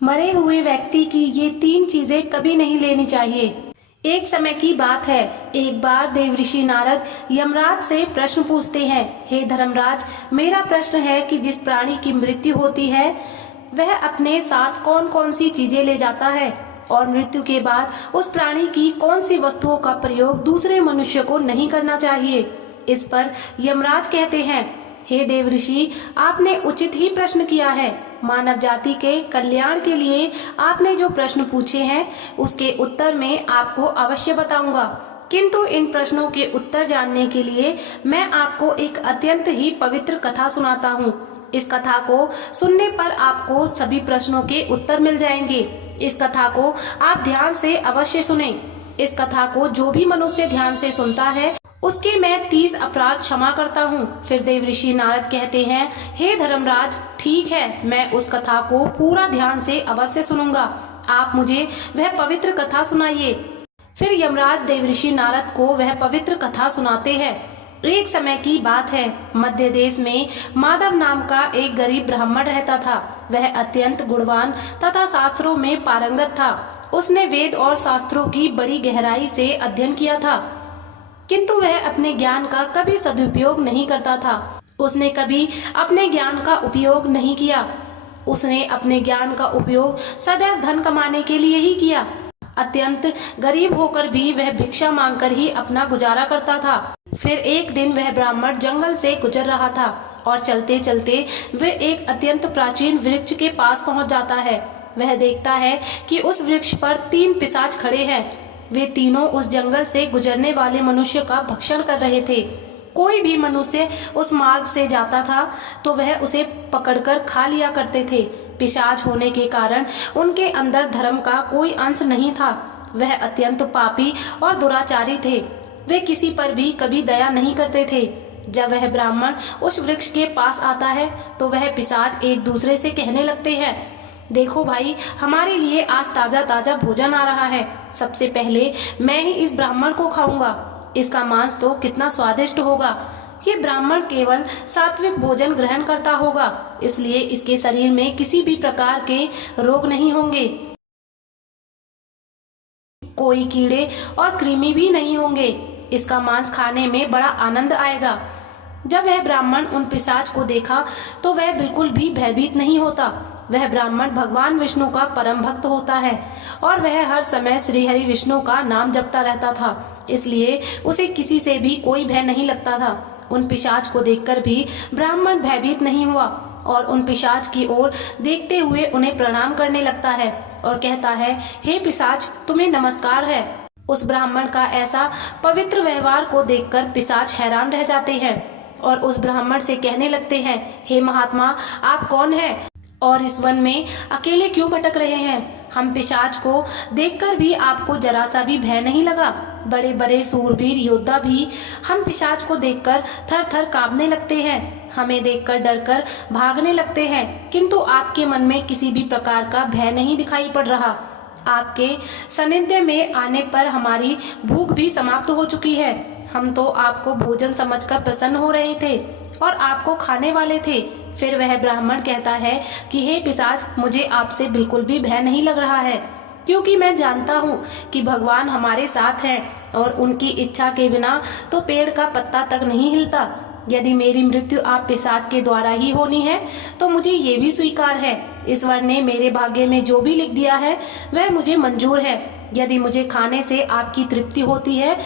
मरे हुए व्यक्ति की ये 3 चीजें कभी नहीं लेनी चाहिए। एक समय की बात है, एक बार देवऋषि नारद यमराज से प्रश्न पूछते हैं, हे धर्मराज, मेरा प्रश्न है कि जिस प्राणी की मृत्यु होती है वह अपने साथ कौन कौन सी चीजें ले जाता है और मृत्यु के बाद उस प्राणी की कौन सी वस्तुओं का प्रयोग दूसरे मनुष्य को नहीं करना चाहिए। इस पर यमराज कहते हैं, हे देवऋषि, आपने उचित ही प्रश्न किया है। मानव जाति के कल्याण के लिए आपने जो प्रश्न पूछे हैं उसके उत्तर मैं आपको अवश्य बताऊंगा, किंतु इन प्रश्नों के उत्तर जानने के लिए मैं आपको एक अत्यंत ही पवित्र कथा सुनाता हूँ। इस कथा को सुनने पर आपको सभी प्रश्नों के उत्तर मिल जाएंगे। इस कथा को आप ध्यान से अवश्य सुने। इस कथा को जो भी मनुष्य ध्यान से सुनता है उसके मैं 30 अपराध क्षमा करता हूँ। फिर देवऋषि नारद कहते हैं, हे धर्मराज, ठीक है, मैं उस कथा को पूरा ध्यान से अवश्य सुनूंगा। आप मुझे वह पवित्र कथा सुनाइए। फिर यमराज देवऋषि नारद को वह पवित्र कथा सुनाते हैं। एक समय की बात है, मध्य देश में माधव नाम का एक गरीब ब्राह्मण रहता था। वह अत्यंत गुणवान तथा शास्त्रों में पारंगत था। उसने वेद और शास्त्रों की बड़ी गहराई से अध्ययन किया था, किंतु वह अपने ज्ञान का कभी सदुपयोग नहीं करता था। उसने कभी अपने ज्ञान का उपयोग नहीं किया। उसने अपने ज्ञान का उपयोग सदैव धन कमाने के लिए ही किया। अत्यंत गरीब होकर भी वह भिक्षा मांगकर ही अपना गुजारा करता था। फिर एक दिन वह ब्राह्मण जंगल से गुजर रहा था और चलते चलते वह एक अत्यंत प्राचीन वृक्ष के पास पहुंच जाता है। वह देखता है कि उस वृक्ष पर 3 पिशाच खड़े हैं। वे तीनों उस जंगल से गुजरने वाले मनुष्य का भक्षण कर रहे थे। कोई भी मनुष्य उस मार्ग से जाता था तो वह उसे पकड़कर खा लिया करते थे। पिशाच होने के कारण उनके अंदर धर्म का कोई अंश नहीं था। वह अत्यंत पापी और दुराचारी थे। वे किसी पर भी कभी दया नहीं करते थे। जब वह ब्राह्मण उस वृक्ष के पास आता है तो वह पिशाच एक दूसरे से कहने लगते हैं, देखो भाई, हमारे लिए आज ताजा ताजा भोजन आ रहा है। सबसे पहले मैं ही इस ब्राह्मण को खाऊंगा। इसका मांस तो कितना स्वादिष्ट होगा। ये ब्राह्मण केवल सात्विक भोजन ग्रहण करता होगा, इसलिए इसके शरीर में किसी भी प्रकार के रोग नहीं होंगे। कोई कीड़े और कृमि भी नहीं होंगे। इसका मांस खाने में बड़ा आनंद आएगा। जब वह ब्राह्मण उन पिशाच को देखा तो वह बिल्कुल भी भयभीत नहीं होता। वह ब्राह्मण भगवान विष्णु का परम भक्त होता है और वह हर समय श्री हरि विष्णु का नाम जपता रहता था, इसलिए उसे किसी से भी कोई भय नहीं लगता था। उन पिशाच को देखकर भी ब्राह्मण भयभीत नहीं हुआ और उन पिशाच की ओर देखते हुए उन्हें प्रणाम करने लगता है और कहता है, हे पिशाच, तुम्हें नमस्कार है। उस ब्राह्मण का ऐसा पवित्र व्यवहार को देखकर पिशाच हैरान रह जाते हैं और उस ब्राह्मण से कहने लगते हैं, हे महात्मा, आप कौन हैं और इस वन में अकेले क्यों भटक रहे हैं? हम पिशाच को देखकर भी आपको जरा सा भी भय नहीं लगा? बड़े बड़े सूरवीर योद्धा भी हम पिशाच को देखकर थर थर कांपने लगते हैं, हमें देखकर डरकर भागने लगते हैं, किंतु आपके मन में किसी भी प्रकार का भय नहीं दिखाई पड़ रहा। आपके सानिध्य में आने पर हमारी भूख भी समाप्त हो चुकी है। हम तो आपको भोजन समझकर प्रसन्न हो रहे थे और आपको खाने वाले थे। फिर वह ब्राह्मण कहता है कि हे पिशाच, मुझे आपसे बिल्कुल भी भय नहीं लग रहा है, क्योंकि मैं जानता हूँ कि भगवान हमारे साथ हैं और उनकी इच्छा के बिना तो पेड़ का पत्ता तक नहीं हिलता। यदि मेरी मृत्यु आप पिशाच के द्वारा ही होनी है तो मुझे ये भी स्वीकार है। ईश्वर ने मेरे भाग्य में जो भी लिख दिया है वह मुझे मंजूर है। यदि मुझे खाने से आपकी तृप्ति होती है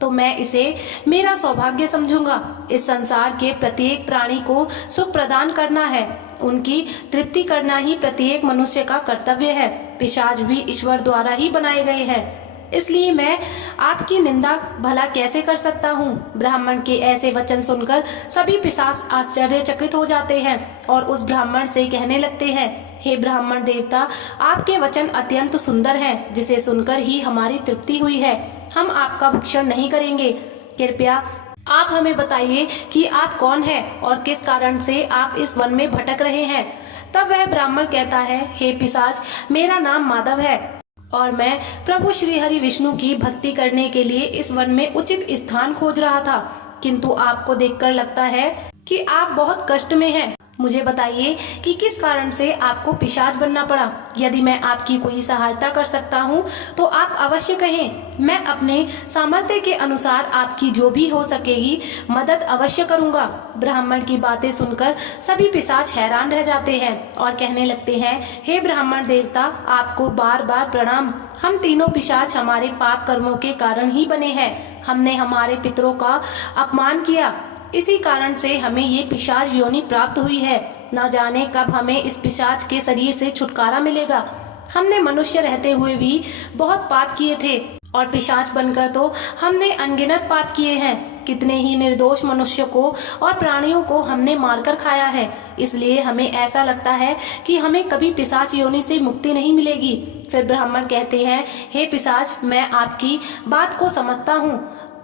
तो मैं इसे मेरा सौभाग्य समझूंगा। इस संसार के प्रत्येक प्राणी को सुख प्रदान करना है, उनकी तृप्ति करना ही प्रत्येक मनुष्य का कर्तव्य है। पिशाच भी ईश्वर द्वारा ही बनाए गए हैं, इसलिए मैं आपकी निंदा भला कैसे कर सकता हूँ? ब्राह्मण के ऐसे वचन सुनकर सभी पिशाच आश्चर्यचकित हो जाते हैं और उस ब्राह्मण से कहने लगते हैं, हे ब्राह्मण देवता, आपके वचन अत्यंत सुंदर हैं, जिसे सुनकर ही हमारी तृप्ति हुई है। हम आपका भक्षण नहीं करेंगे। कृपया आप हमें बताइए कि आप कौन हैं और किस कारण से आप इस वन में भटक रहे हैं। तब वह ब्राह्मण कहता है, हे पिशाच, मेरा नाम माधव है और मैं प्रभु श्री हरि विष्णु की भक्ति करने के लिए इस वन में उचित स्थान खोज रहा था, किंतु आपको देखकर लगता है कि आप बहुत कष्ट में हैं। मुझे बताइए कि किस कारण से आपको पिशाच बनना पड़ा। यदि मैं आपकी कोई सहायता कर सकता हूँ तो आप अवश्य कहें। मैं अपने सामर्थ्य के अनुसार आपकी जो भी हो सकेगी मदद अवश्य करूँगा। ब्राह्मण की बातें सुनकर सभी पिशाच हैरान रह जाते हैं और कहने लगते हैं, हे ब्राह्मण देवता, आपको बार बार प्रणाम। हम तीनों पिशाच हमारे पाप कर्मों के कारण ही बने हैं। हमने हमारे पितरों का अपमान किया, इसी कारण से हमें ये पिशाच योनि प्राप्त हुई है। न जाने कब हमें इस पिशाच के शरीर से छुटकारा मिलेगा। हमने मनुष्य रहते हुए भी बहुत पाप किए थे और पिशाच बनकर तो हमने अनगिनत पाप किए हैं। कितने ही निर्दोष मनुष्य को और प्राणियों को हमने मारकर खाया है। इसलिए हमें ऐसा लगता है कि हमें कभी पिशाच योनि से मुक्ति नहीं मिलेगी। फिर ब्राह्मण कहते हैं, हे पिशाच, मैं आपकी बात को समझता हूँ।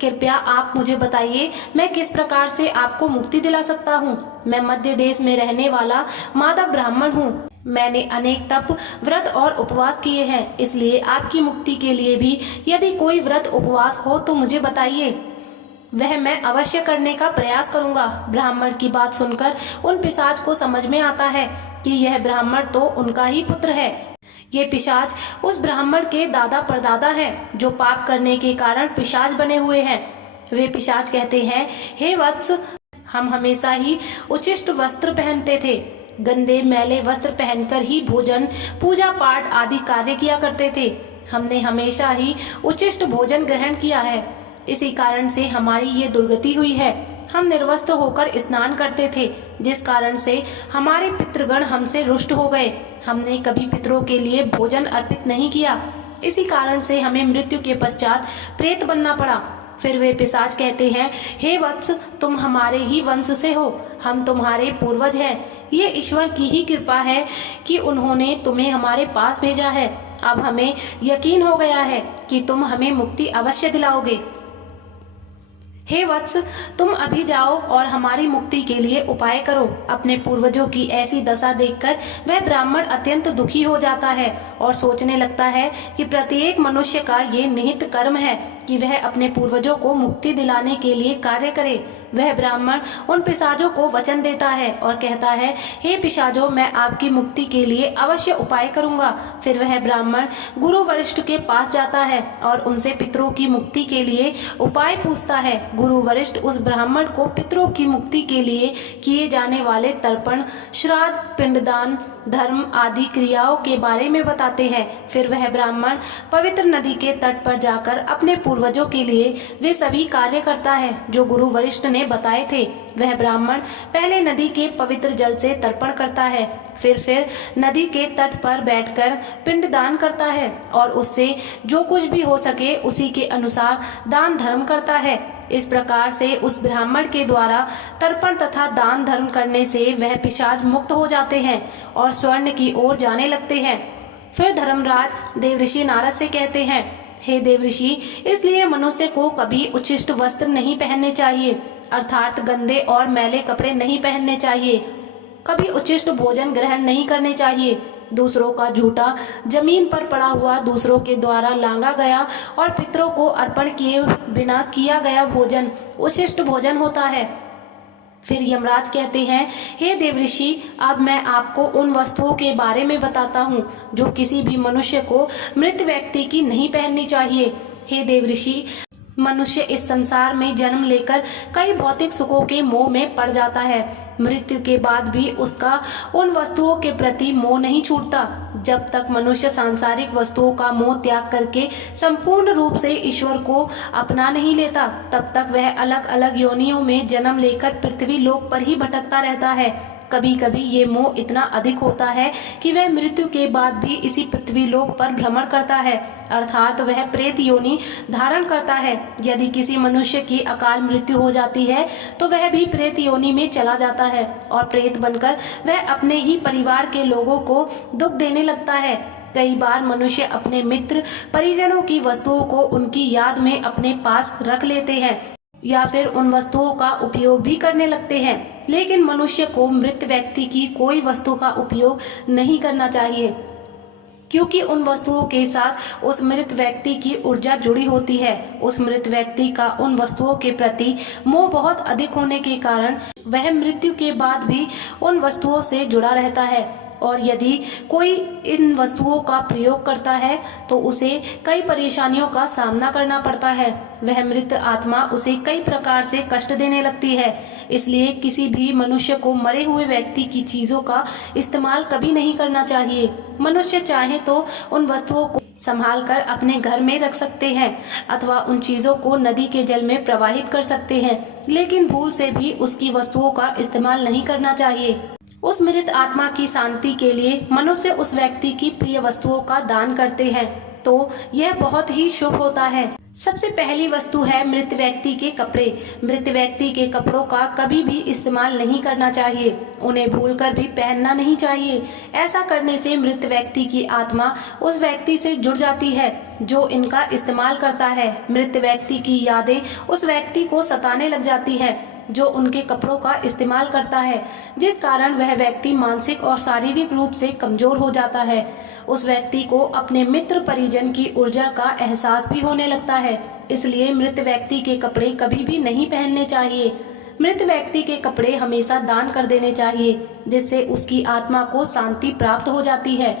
कृपया आप मुझे बताइए, मैं किस प्रकार से आपको मुक्ति दिला सकता हूँ। मैं मध्य देश में रहने वाला माधव ब्राह्मण हूँ। मैंने अनेक तप, व्रत और उपवास किए हैं। इसलिए आपकी मुक्ति के लिए भी यदि कोई व्रत उपवास हो तो मुझे बताइए, वह मैं अवश्य करने का प्रयास करूंगा। ब्राह्मण की बात सुनकर उन पिशाच को समझ में आता है कि यह ब्राह्मण तो उनका ही पुत्र है। ये पिशाच उस ब्राह्मण के दादा परदादा हैं जो पाप करने के कारण पिशाच बने हुए हैं। वे पिशाच कहते हैं, हे वत्स, हम हमेशा ही उचिष्ट वस्त्र पहनते थे। गंदे मैले वस्त्र पहनकर ही भोजन, पूजा पाठ आदि कार्य किया करते थे। हमने हमेशा ही उचिष्ट भोजन ग्रहण किया है। इसी कारण से हमारी ये दुर्गति हुई है। हम निर्वस्त्र होकर स्नान करते थे, जिस कारण से हमारे पितृगण हमसे रुष्ट हो गए। हमने कभी पितरों के लिए भोजन अर्पित नहीं किया। इसी कारण से हमें मृत्यु के पश्चात प्रेत बनना पड़ा। फिर वे पिशाच कहते हैं, हे वत्स, तुम हमारे ही वंश से हो। हम तुम्हारे पूर्वज हैं। ये ईश्वर की ही कृपा है कि उन्होंने तुम्हें हमारे पास भेजा है। अब हमें यकीन हो गया है कि तुम हमें मुक्ति अवश्य दिलाओगे। हे वत्स, तुम अभी जाओ और हमारी मुक्ति के लिए उपाय करो। अपने पूर्वजों की ऐसी दशा देखकर वह ब्राह्मण अत्यंत दुखी हो जाता है और सोचने लगता है कि प्रत्येक मनुष्य का ये निहित कर्म है कि वह अपने पूर्वजों को मुक्ति दिलाने के लिए कार्य करे। वह ब्राह्मण उन पिशाचों को वचन देता है और कहता है, हे पिशाचों, मैं आपकी मुक्ति के लिए अवश्य उपाय करूंगा। फिर वह ब्राह्मण गुरु वरिष्ठ के पास जाता है और उनसे पितरों की मुक्ति के लिए उपाय पूछता है। गुरु वरिष्ठ उस ब्राह्मण को पितरों की मुक्ति के लिए किए जाने वाले तर्पण, श्राद्ध, पिंडदान, धर्म आदि क्रियाओं के बारे में बताते हैं। फिर वह ब्राह्मण पवित्र नदी के तट पर जाकर अपने पूर्वजों के लिए वे सभी कार्य करता है जो गुरु वरिष्ठ ने बताए थे। वह ब्राह्मण पहले नदी के पवित्र जल से तर्पण करता है, फिर नदी के तट पर बैठकर पिंडदान करता है और उससे जो कुछ भी हो सके उसी के अनुसार दान धर्म करता है। इस प्रकार से उस ब्राह्मण के द्वारा तर्पण तथा दान धर्म करने से वह पिशाच मुक्त हो जाते हैं और स्वर्ण की ओर जाने लगते हैं। फिर धर्मराज देवऋषि नारद से कहते हैं, हे देवऋषि, इसलिए मनुष्य को कभी उच्छिष्ट वस्त्र नहीं पहनने चाहिए, अर्थात गंदे और मैले कपड़े नहीं पहनने चाहिए। कभी उच्छिष्ट भोजन ग्रहण नहीं करने चाहिए। दूसरों का झूठा, जमीन पर पड़ा हुआ, दूसरों के द्वारा लांगा गया और पितरों को अर्पण किए बिना किया गया भोजन उच्छिष्ट भोजन होता है। फिर यमराज कहते हैं, हे देवऋषि, अब मैं आपको उन वस्तुओं के बारे में बताता हूँ जो किसी भी मनुष्य को मृत व्यक्ति की नहीं पहननी चाहिए। हे देवऋषि, मनुष्य इस संसार में जन्म लेकर कई भौतिक सुखों के मोह में पड़ जाता है। मृत्यु के बाद भी उसका उन वस्तुओं के प्रति मोह नहीं छूटता। जब तक मनुष्य सांसारिक वस्तुओं का मोह त्याग करके संपूर्ण रूप से ईश्वर को अपना नहीं लेता, तब तक वह अलग अलग योनियों में जन्म लेकर पृथ्वी लोक पर ही भटकता रहता है। कभी कभी ये मोह इतना अधिक होता है कि वह मृत्यु के बाद भी इसी पृथ्वी लोक पर भ्रमण करता है, अर्थात वह प्रेत योनि धारण करता है। यदि किसी मनुष्य की अकाल मृत्यु हो जाती है तो वह भी प्रेत योनि में चला जाता है और प्रेत बनकर वह अपने ही परिवार के लोगों को दुख देने लगता है। कई बार मनुष्य अपने मित्र परिजनों की वस्तुओं को उनकी याद में अपने पास रख लेते हैं या फिर उन वस्तुओं का उपयोग भी करने लगते हैं, लेकिन मनुष्य को मृत व्यक्ति की कोई वस्तु का उपयोग नहीं करना चाहिए। क्योंकि उन वस्तुओं के साथ उस मृत व्यक्ति की ऊर्जा जुड़ी होती है। उस मृत व्यक्ति का उन वस्तुओं के प्रति मोह बहुत अधिक होने के कारण वह मृत्यु के बाद भी उन वस्तुओं से जुड़ा रहता है, और यदि कोई इन वस्तुओं का प्रयोग करता है तो उसे कई परेशानियों का सामना करना पड़ता है। वह मृत आत्मा उसे कई प्रकार से कष्ट देने लगती है। इसलिए किसी भी मनुष्य को मरे हुए व्यक्ति की चीजों का इस्तेमाल कभी नहीं करना चाहिए। मनुष्य चाहे तो उन वस्तुओं को संभाल कर अपने घर में रख सकते हैं अथवा उन चीजों को नदी के जल में प्रवाहित कर सकते हैं, लेकिन भूल से भी उसकी वस्तुओं का इस्तेमाल नहीं करना चाहिए। उस मृत आत्मा की शांति के लिए मनुष्य उस व्यक्ति की प्रिय वस्तुओं का दान करते हैं, तो यह बहुत ही शुभ होता है। सबसे पहली वस्तु है मृत व्यक्ति के कपड़े। मृत व्यक्ति के कपड़ों का कभी भी इस्तेमाल नहीं करना चाहिए, उन्हें भूलकर भी पहनना नहीं चाहिए। ऐसा करने से मृत व्यक्ति की आत्मा उस व्यक्ति से जुड़ जाती है जो इनका इस्तेमाल करता है। मृत व्यक्ति की यादें उस व्यक्ति को सताने लग जाती हैं जो उनके कपड़ों का इस्तेमाल करता है, जिस कारण वह व्यक्ति मानसिक और शारीरिक रूप से कमजोर हो जाता है। उस व्यक्ति को अपने मित्र परिजन की ऊर्जा का एहसास भी होने लगता है। इसलिए मृत व्यक्ति के कपड़े कभी भी नहीं पहनने चाहिए। मृत व्यक्ति के कपड़े हमेशा दान कर देने चाहिए, जिससे उसकी आत्मा को शांति प्राप्त हो जाती है।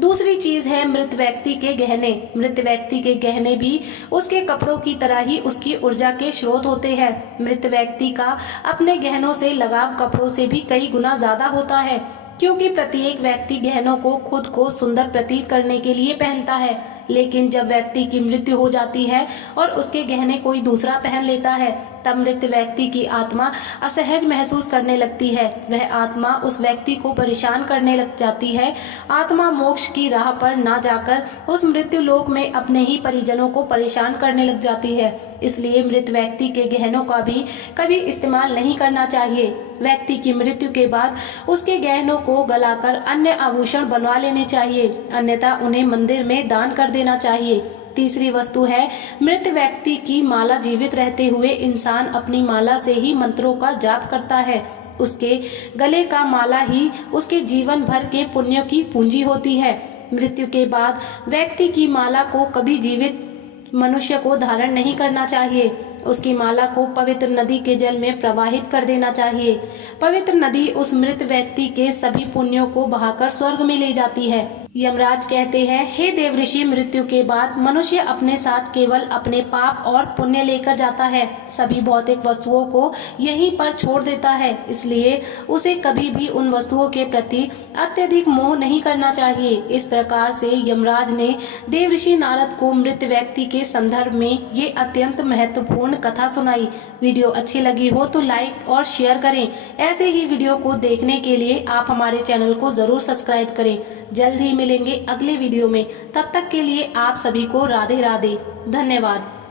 दूसरी चीज है मृत व्यक्ति के गहने। मृत व्यक्ति के गहने भी उसके कपड़ों की तरह ही उसकी ऊर्जा के स्रोत होते हैं। मृत व्यक्ति का अपने गहनों से लगाव कपड़ों से भी कई गुना ज्यादा होता है, क्योंकि प्रत्येक व्यक्ति गहनों को खुद को सुंदर प्रतीत करने के लिए पहनता है, लेकिन जब व्यक्ति की मृत्यु हो जाती है और उसके गहने कोई दूसरा पहन लेता है, तब मृत व्यक्ति की आत्मा असहज महसूस करने लगती है। वह आत्मा उस व्यक्ति को परेशान करने लग जाती है। आत्मा मोक्ष की राह पर ना जाकर उस मृत्यु लोक में अपने ही परिजनों को परेशान करने लग जाती है। इसलिए मृत व्यक्ति के गहनों का भी कभी इस्तेमाल नहीं करना चाहिए। व्यक्ति की मृत्यु के बाद उसके गहनों को गलाकर अन्य आभूषण बनवा लेने चाहिए, अन्यथा उन्हें मंदिर में दान कर देना चाहिए। तीसरी वस्तु है मृत व्यक्ति की माला। जीवित रहते हुए इंसान अपनी माला से ही मंत्रों का जाप करता है। उसके गले का माला ही उसके जीवन भर के पुण्यों की पूंजी होती है। मृत्यु के बाद व्यक्ति की माला को कभी जीवित मनुष्य को धारण नहीं करना चाहिए। उसकी माला को पवित्र नदी के जल में प्रवाहित कर देना चाहिए। पवित्र नदी उस मृत व्यक्ति के सभी पुण्यों को बहाकर स्वर्ग में ले जाती है। यमराज कहते हैं, हे देवऋषि, मृत्यु के बाद मनुष्य अपने साथ केवल अपने पाप और पुण्य लेकर जाता है। सभी भौतिक वस्तुओं को यहीं पर छोड़ देता है, इसलिए उसे कभी भी उन वस्तुओं के प्रति अत्यधिक मोह नहीं करना चाहिए। इस प्रकार से यमराज ने देवऋषि नारद को मृत व्यक्ति के संदर्भ में ये अत्यंत महत्वपूर्ण कथा सुनाई। वीडियो अच्छी लगी हो तो लाइक और शेयर करें। ऐसे ही वीडियो को देखने के लिए आप हमारे चैनल को जरूर सब्सक्राइब करें। जल्द ही मिलेंगे अगले वीडियो में। तब तक के लिए आप सभी को राधे राधे। धन्यवाद।